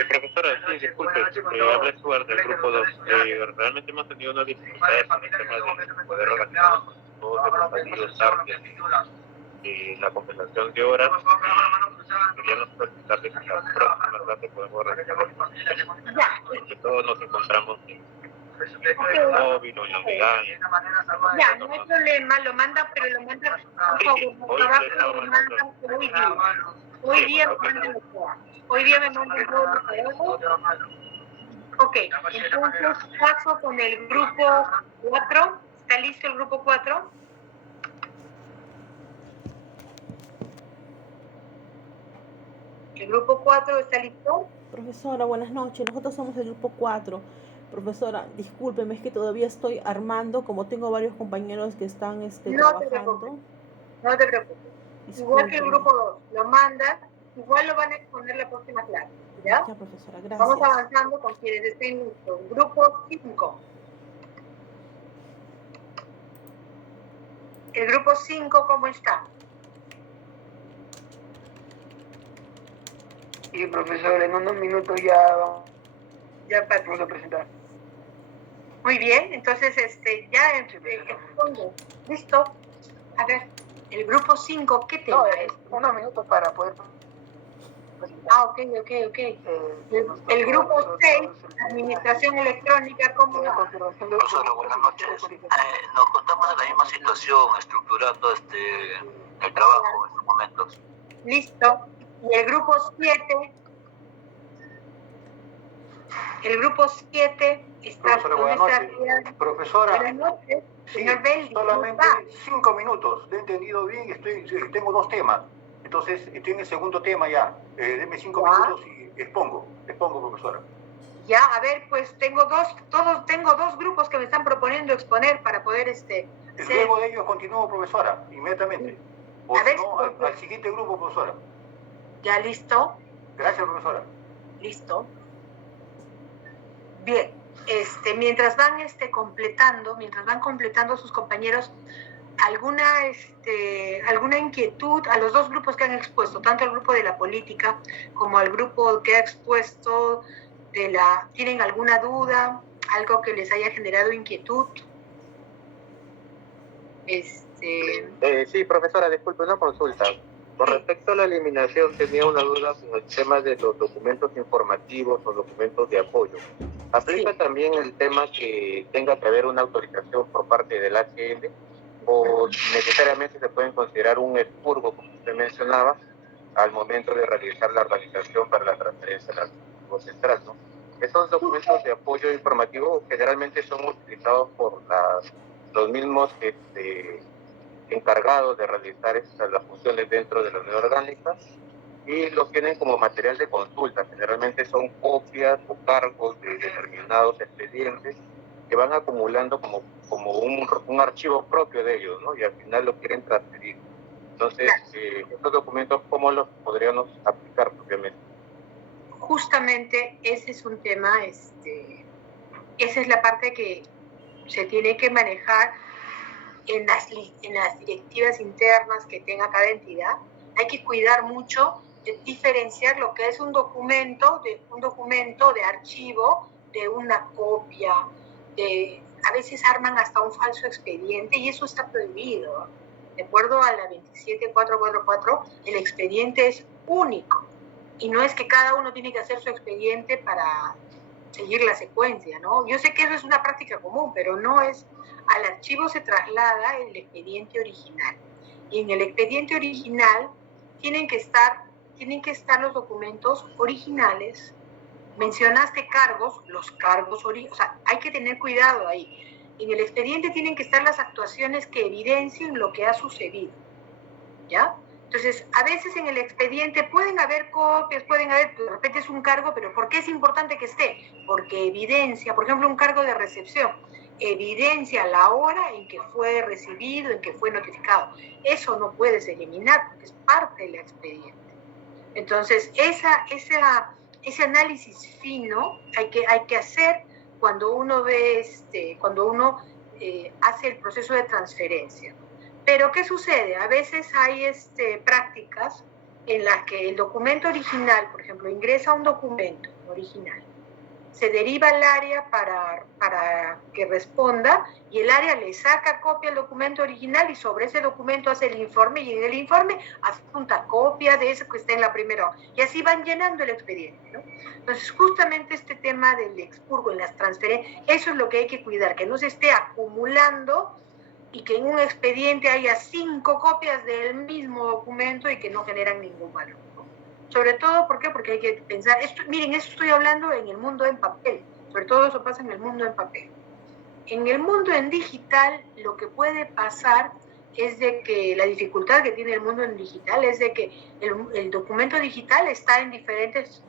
Profesora, sí, disculpe, habla Stuart del grupo 2. Realmente hemos tenido unas dificultades en el tema de poder organizar todos los contenidos artes y la compensación de horas. Queríamos solicitarles que la próxima clase podemos realizar. Porque todos nos encontramos en el móvil o en la unidad. Ya, no hay problema, lo manda, pero lo manda, por favor, hoy día me mandan Hoy día me mandan todos los trabajos. Ok, entonces paso con el grupo 4. ¿Está listo el grupo 4? ¿El grupo 4 está listo? Profesora, buenas noches. Nosotros somos el grupo 4. Profesora, discúlpeme, es que todavía estoy armando, como tengo varios compañeros que están trabajando. No te preocupes. Igual que el grupo 2, lo mandan, igual lo van a exponer la próxima clase, ¿ya? Ya, profesora, gracias. Vamos avanzando con quienes estén listos. Grupo 5. ¿El grupo 5 cómo está? Sí, profesor, en unos minutos ya vamos a presentar. Muy bien, entonces listo. A ver, el grupo 5, ¿qué tema es? Unos minutos para poder presentar. Ok. El grupo 6, administración electrónica, ¿cómo va? Profesora, buenas noches. Nos contamos en la misma situación, estructurando el trabajo en estos momentos. Listo. Y el grupo 7. El grupo 7 está Profesora, buenas noches. Profesora, buenas noches, señor sí, Beldi. solamente 5 minutos. Lo he entendido bien, tengo 2 temas. Entonces, estoy en el segundo tema ya. Deme 5 minutos y expongo, profesora. Ya, a ver, pues tengo dos grupos que me están proponiendo exponer para poder Luego de ellos continúo, profesora, inmediatamente. O si no, al siguiente grupo, profesora. ¿Ya listo? Gracias, profesora. Listo. Bien, mientras van completando sus compañeros alguna inquietud a los dos grupos que han expuesto, tanto al grupo de la política como al grupo que ha expuesto ¿tienen alguna duda? ¿Algo que les haya generado inquietud? Sí, profesora, disculpe, una consulta. Con respecto a la eliminación, tenía una duda con el tema de los documentos informativos o documentos de apoyo. ¿Aplica también el tema que tenga que haber una autorización por parte del HL o necesariamente se pueden considerar un expurgo, como usted mencionaba, al momento de realizar la organización para la transferencia al archivo central, ¿no? Esos documentos de apoyo informativo generalmente son utilizados por los mismos encargados de realizar las funciones dentro de la unidad orgánica y los tienen como material de consulta. Generalmente son copias o cargos de determinados expedientes que van acumulando como un archivo propio de ellos, ¿no? Y al final lo quieren transferir. Entonces, estos documentos, ¿cómo los podríamos aplicar propiamente? Justamente ese es un tema, esa es la parte que se tiene que manejar en las directivas internas que tenga cada entidad. Hay que cuidar mucho de diferenciar lo que es un documento de archivo, de una copia, a veces arman hasta un falso expediente y eso está prohibido. De acuerdo a la 27444, el expediente es único. Y no es que cada uno tiene que hacer su expediente para seguir la secuencia, ¿no? Yo sé que eso es una práctica común, pero no es. Al archivo se traslada el expediente original. Y en el expediente original tienen que estar los documentos originales. Mencionaste cargos, los cargos originales, o sea, hay que tener cuidado ahí. En el expediente tienen que estar las actuaciones que evidencien lo que ha sucedido, ¿ya? Entonces, a veces en el expediente pueden haber copias, de repente es un cargo, pero ¿por qué es importante que esté? Porque evidencia, por ejemplo, un cargo de recepción, evidencia la hora en que fue recibido, en que fue notificado. Eso no puedes eliminar porque es parte del expediente. Entonces, ese análisis fino hay que hacer cuando uno hace el proceso de transferencia. Pero, ¿qué sucede? A veces hay prácticas en las que el documento original, por ejemplo, ingresa un documento original, se deriva al área para que responda y el área le saca copia al documento original y sobre ese documento hace el informe y en el informe adjunta copia de ese que está en la primera hoja. Y así van llenando el expediente, ¿no? Entonces, justamente este tema del expurgo en las transferencias, eso es lo que hay que cuidar, que no se esté acumulando y que en un expediente haya 5 copias del mismo documento y que no generan ningún valor, ¿no? Sobre todo, ¿por qué? Porque hay que pensar, miren, esto estoy hablando en el mundo en papel, sobre todo eso pasa en el mundo en papel. En el mundo en digital, lo que puede pasar es de que la dificultad que tiene el mundo en digital es de que el documento digital está en diferentes,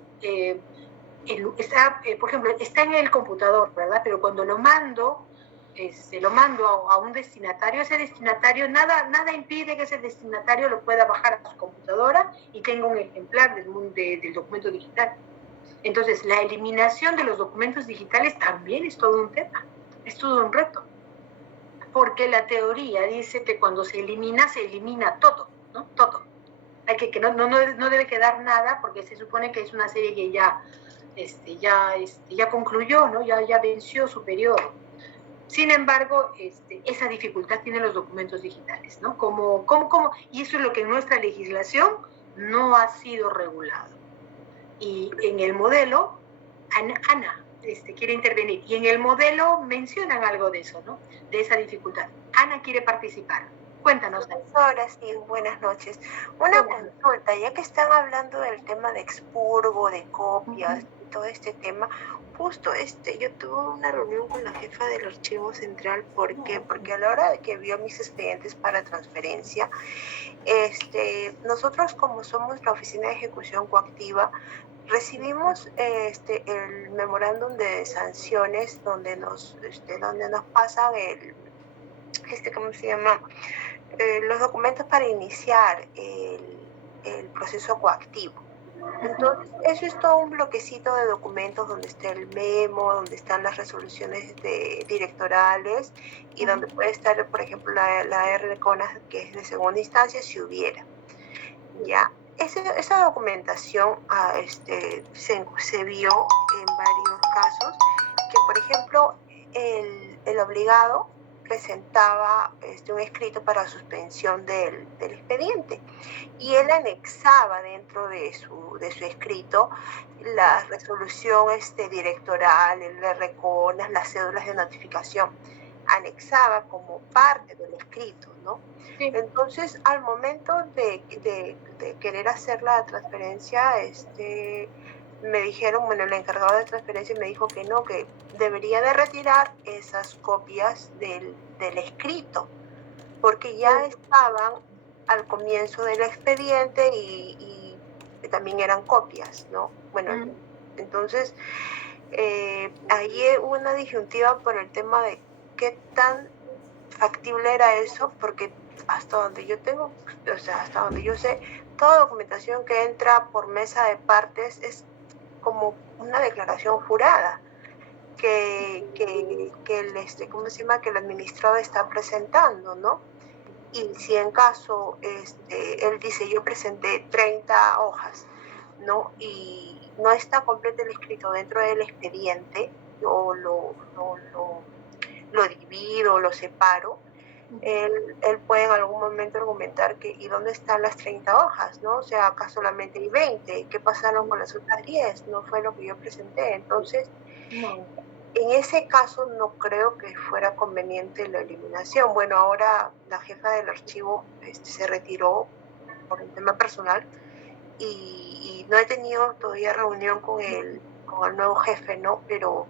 por ejemplo, está en el computador, ¿verdad? Pero cuando lo mando a un destinatario, ese destinatario, nada impide que ese destinatario lo pueda bajar a su computadora y tenga un ejemplar del documento digital. Entonces, la eliminación de los documentos digitales también es todo un tema, es todo un reto. Porque la teoría dice que cuando se elimina todo, ¿no? Todo. Hay que no debe quedar nada porque se supone que es una serie que ya concluyó, ¿no? Ya venció su periodo. Sin embargo, esa dificultad tienen los documentos digitales, ¿no? Y eso es lo que en nuestra legislación no ha sido regulado. Y en el modelo, Ana quiere intervenir, y en el modelo mencionan algo de eso, ¿no? De esa dificultad. Ana quiere participar. Cuéntanos. Profesora, sí, buenas noches. Una consulta, ya que están hablando del tema de expurgo, de copias, y todo este tema, justo yo tuve una reunión con la jefa del archivo central. ¿Por qué? Porque a la hora de que vio mis expedientes para transferencia, nosotros, como somos la oficina de ejecución coactiva, recibimos el memorándum de sanciones donde nos pasan ¿cómo se llama? Los documentos para iniciar el proceso coactivo. Entonces, eso es todo un bloquecito de documentos donde está el memo, donde están las resoluciones directorales y donde puede estar, por ejemplo, la RCONAS, que es de segunda instancia, si hubiera. ¿Ya? Esa documentación se vio en varios casos que, por ejemplo, el obligado presentaba un escrito para suspensión del expediente y él anexaba dentro de su escrito la resolución directoral, el RCONAS, las cédulas de notificación, anexaba como parte del escrito, ¿no? Sí. Entonces, al momento de querer hacer la transferencia, me dijeron, el encargado de transferencia me dijo que no, que debería de retirar esas copias del escrito, porque ya estaban al comienzo del expediente y también eran copias, ¿no? Bueno, entonces, ahí hubo una disyuntiva por el tema de qué tan factible era eso, porque hasta donde yo sé, toda documentación que entra por mesa de partes es como una declaración jurada que ¿cómo se llama? Que el administrado está presentando, ¿no? Y si en caso él dice yo presenté 30 hojas, ¿no? Y no está completo el escrito dentro del expediente, o lo divido, lo separo, él puede en algún momento argumentar que ¿y dónde están las 30 hojas? ¿No? O sea, acá solamente hay 20, ¿qué pasaron con las otras 10? No fue lo que yo presenté. Entonces, en ese caso no creo que fuera conveniente la eliminación. Bueno, ahora la jefa del archivo se retiró por un tema personal y no he tenido todavía reunión con el nuevo jefe, ¿no? Pero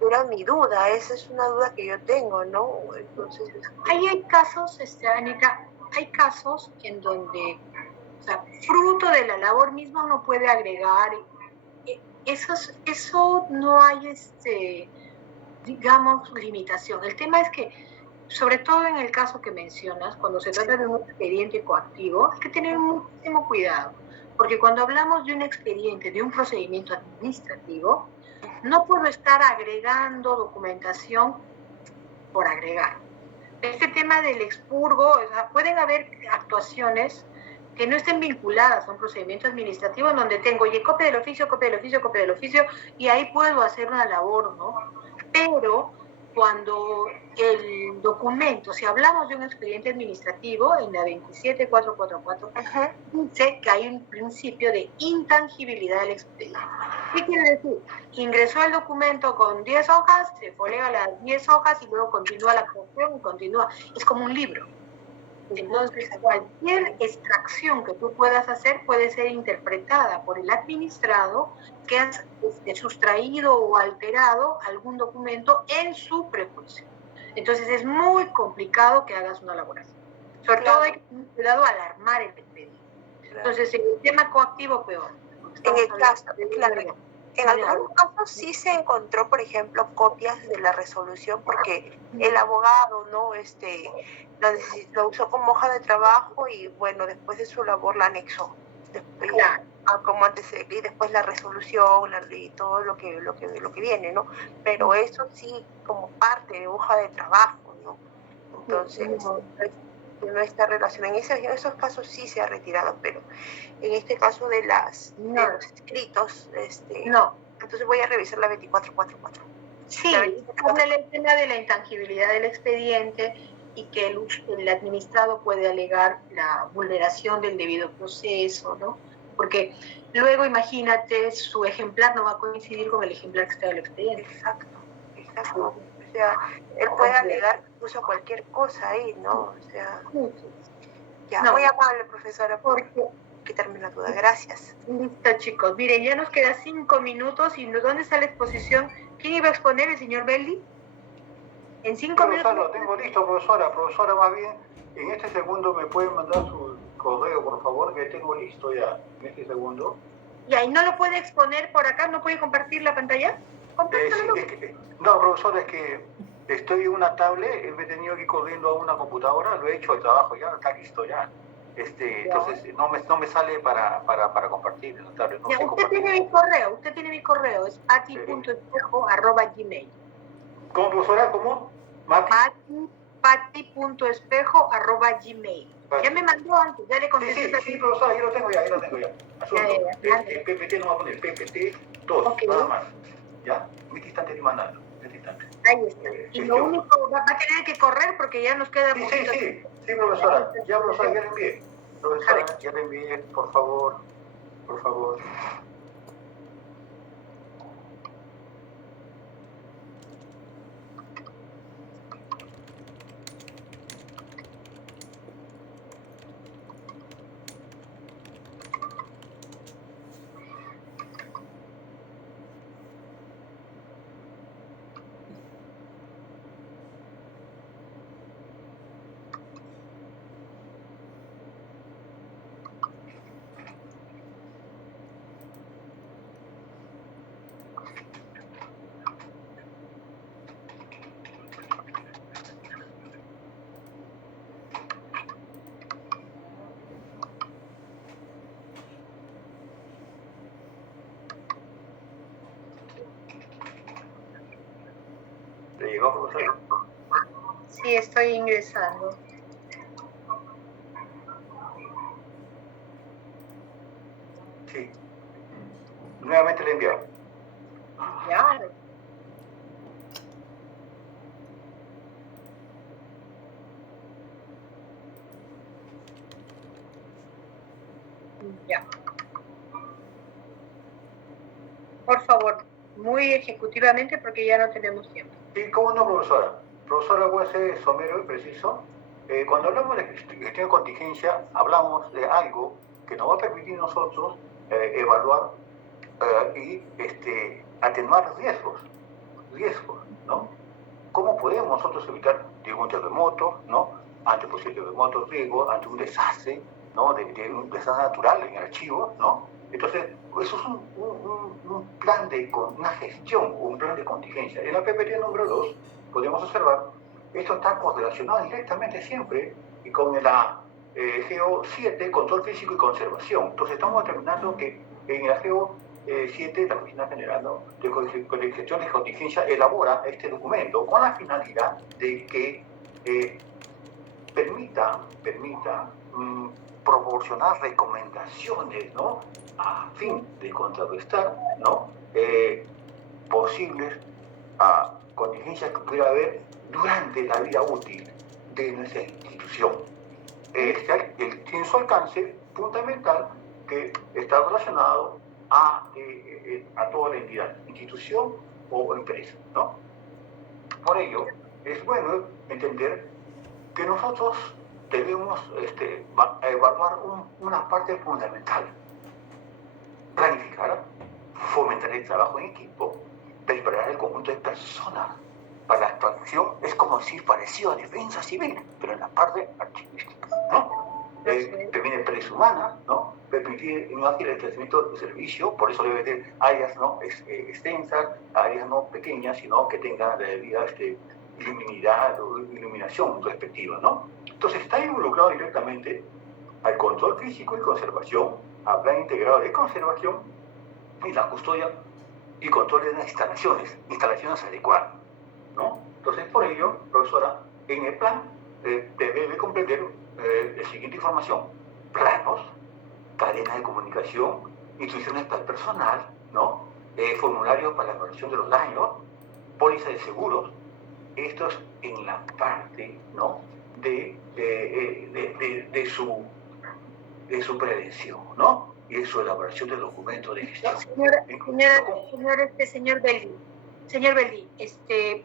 era mi duda, esa es una duda que yo tengo, ¿no? Entonces, hay casos, Anita, hay casos en donde, o sea, fruto de la labor misma uno puede agregar, eso no hay, digamos, limitación. El tema es que, sobre todo en el caso que mencionas, cuando se trata de un expediente coactivo, hay que tener muchísimo cuidado, porque cuando hablamos de un expediente, de un procedimiento administrativo, no puedo estar agregando documentación por agregar. Este tema del expurgo, o sea, pueden haber actuaciones que no estén vinculadas a un procedimiento administrativo en donde tengo, oye, copia del oficio, y ahí puedo hacer una labor, ¿no? Pero cuando el documento, si hablamos de un expediente administrativo, en la 27444, dice que hay un principio de intangibilidad del expediente. ¿Qué quiere decir? Ingresó el documento con 10 hojas, se folea las 10 hojas y luego continúa la actuación y continúa. Es como un libro. Entonces, cualquier extracción que tú puedas hacer puede ser interpretada por el administrado que has sustraído o alterado algún documento en su prejuicio. Entonces, es muy complicado que hagas una elaboración. Sobre todo hay que tener cuidado al armar el expediente. Entonces, en el tema coactivo, peor. En el caso, claro. En algunos casos sí se encontró, por ejemplo, copias de la resolución porque el abogado no lo usó como hoja de trabajo y bueno, después de su labor la anexó. Después, como antes, y después la resolución y todo lo que viene, ¿no? Pero eso sí como parte de hoja de trabajo, ¿no? Entonces, no está relacionado. En esos casos sí se ha retirado, pero en este caso de los escritos, entonces voy a revisar la 2444. Sí, habla el tema de la intangibilidad del expediente y que el administrado puede alegar la vulneración del debido proceso, ¿no? Porque luego, imagínate, su ejemplar no va a coincidir con el ejemplar que está en el expediente. Exacto. O sea, él puede alegar incluso cualquier cosa ahí, ¿no? O sea, ya, muy amable, profesora, por quitarme la duda. Gracias. Listo, chicos. Miren, ya nos queda 5 minutos. ¿Y dónde está la exposición? ¿Quién iba a exponer? ¿El señor Belli? En 5 minutos. Lo tengo listo, profesora. Profesora, más bien, en este segundo me pueden mandar su correo, por favor, que tengo listo ya, en este segundo. Ya, ¿y no lo puede exponer por acá? ¿No puede compartir la pantalla? No, profesora, es que estoy en una tablet, me he tenido que ir corriendo a una computadora, lo he hecho el trabajo ya, está listo ya. Entonces no me sale para compartir en la tablet. No ya, sé usted tiene mi correo, es pati.espejo@gmail. ¿Cómo, profesora? ¿Cómo? pati.espejo@gmail. Ya me mandó antes, ya le contesté. Sí, profesora, yo lo tengo ya. PPT no va a poner, PPT 2, nada más. ¿Ya? Un instante de mandarlo, Ahí está. Y lo único, va a tener que correr porque ya nos queda poquito. Sí, profesora. Ya, profesora, ya le envié. Profesora, ya le envié, por favor. ¿Le llegó, profesora? Sí, estoy ingresando. Sí. Nuevamente le envío. Ya. Ya. Por favor, muy ejecutivamente porque ya no tenemos tiempo. Sí, ¿cómo no, profesora? Profesora, voy a ser somero y preciso. Cuando hablamos de gestión de contingencia, hablamos de algo que nos va a permitir nosotros evaluar y atenuar riesgos, ¿no? ¿Cómo podemos nosotros evitar un terremoto, ¿no? Ante posible terremoto, riesgo, ante un desastre, ¿no? De un desastre natural en el archivo, ¿no? Entonces, eso es un plan una gestión, un plan de contingencia. En la PPT número 2 podemos observar, esto está correlacionado directamente siempre y con la GEO 7, control físico y conservación. Entonces, estamos determinando que en la GEO 7, la Oficina General de Gestión de Contingencia elabora este documento con la finalidad de que permita proporcionar recomendaciones, ¿no? A fin de contrarrestar, ¿no? Posibles contingencias que pudiera haber durante la vida útil de nuestra institución. Tiene su alcance fundamental que está relacionado a toda la entidad, institución o empresa, ¿no? Por ello, es bueno entender que nosotros debemos evaluar una parte fundamental: planificar, fomentar el trabajo en equipo, preparar el conjunto de personas para la actuación. Es como si parecido a defensa civil, pero en la parte archivística, ¿no? Previene pérdidas humanas, ¿no? Permitir un ágil establecimiento de servicio, por eso debe tener áreas no extensas, áreas no pequeñas, sino que tengan la debida iluminación respectiva, ¿no? Entonces está involucrado directamente al control físico y conservación, al plan integrado de conservación y la custodia y control de las instalaciones adecuadas, ¿no? Entonces, por ello, profesora, en el plan debe comprender la siguiente información: planos, cadenas de comunicación, instrucciones para el personal, ¿no? Formularios para la evaluación de los daños, póliza de seguros. Esto es en la parte, ¿no? de su prevención, ¿no? Y de su elaboración de documentos de gestión. Señor Beldi,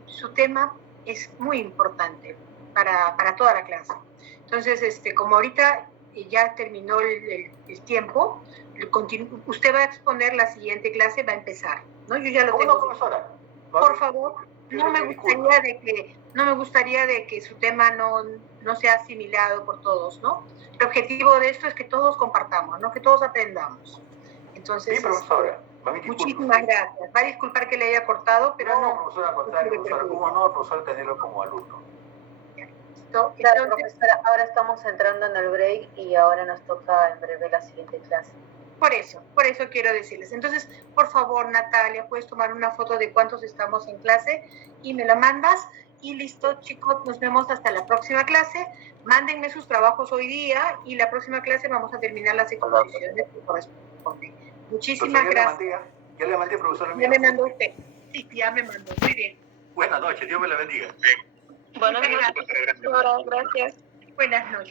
su tema es muy importante para toda la clase. Entonces, como ahorita ya terminó el tiempo, usted va a exponer la siguiente clase, va a empezar, ¿no? Yo ya lo tengo. Profesora? Por favor, no me gustaría de que su tema no sea asimilado por todos, ¿no? El objetivo de esto es que todos compartamos, ¿no? Que todos aprendamos. Entonces, sí, profesora. Muchísimas gracias. Va a disculpar que le haya cortado, pero no. Profesora, contrario, profesora, ¿cómo no, profesor, tenerlo como alumno? Claro, profesora, ahora estamos entrando en el break y ahora nos toca en breve la siguiente clase. Por eso quiero decirles. Entonces, por favor, Natalia, puedes tomar una foto de cuántos estamos en clase y me la mandas. Y listo, chicos, nos vemos hasta la próxima clase. Mándenme sus trabajos hoy día y la próxima clase vamos a terminar las exposiciones que corresponden. Muchísimas gracias. ¿Ya le mandé, profesor? Ya me mandó usted. Sí, ya me mandó. Muy bien. Buenas noches, Dios me la bendiga. Buenas noches, profesora. Gracias. Buenas noches.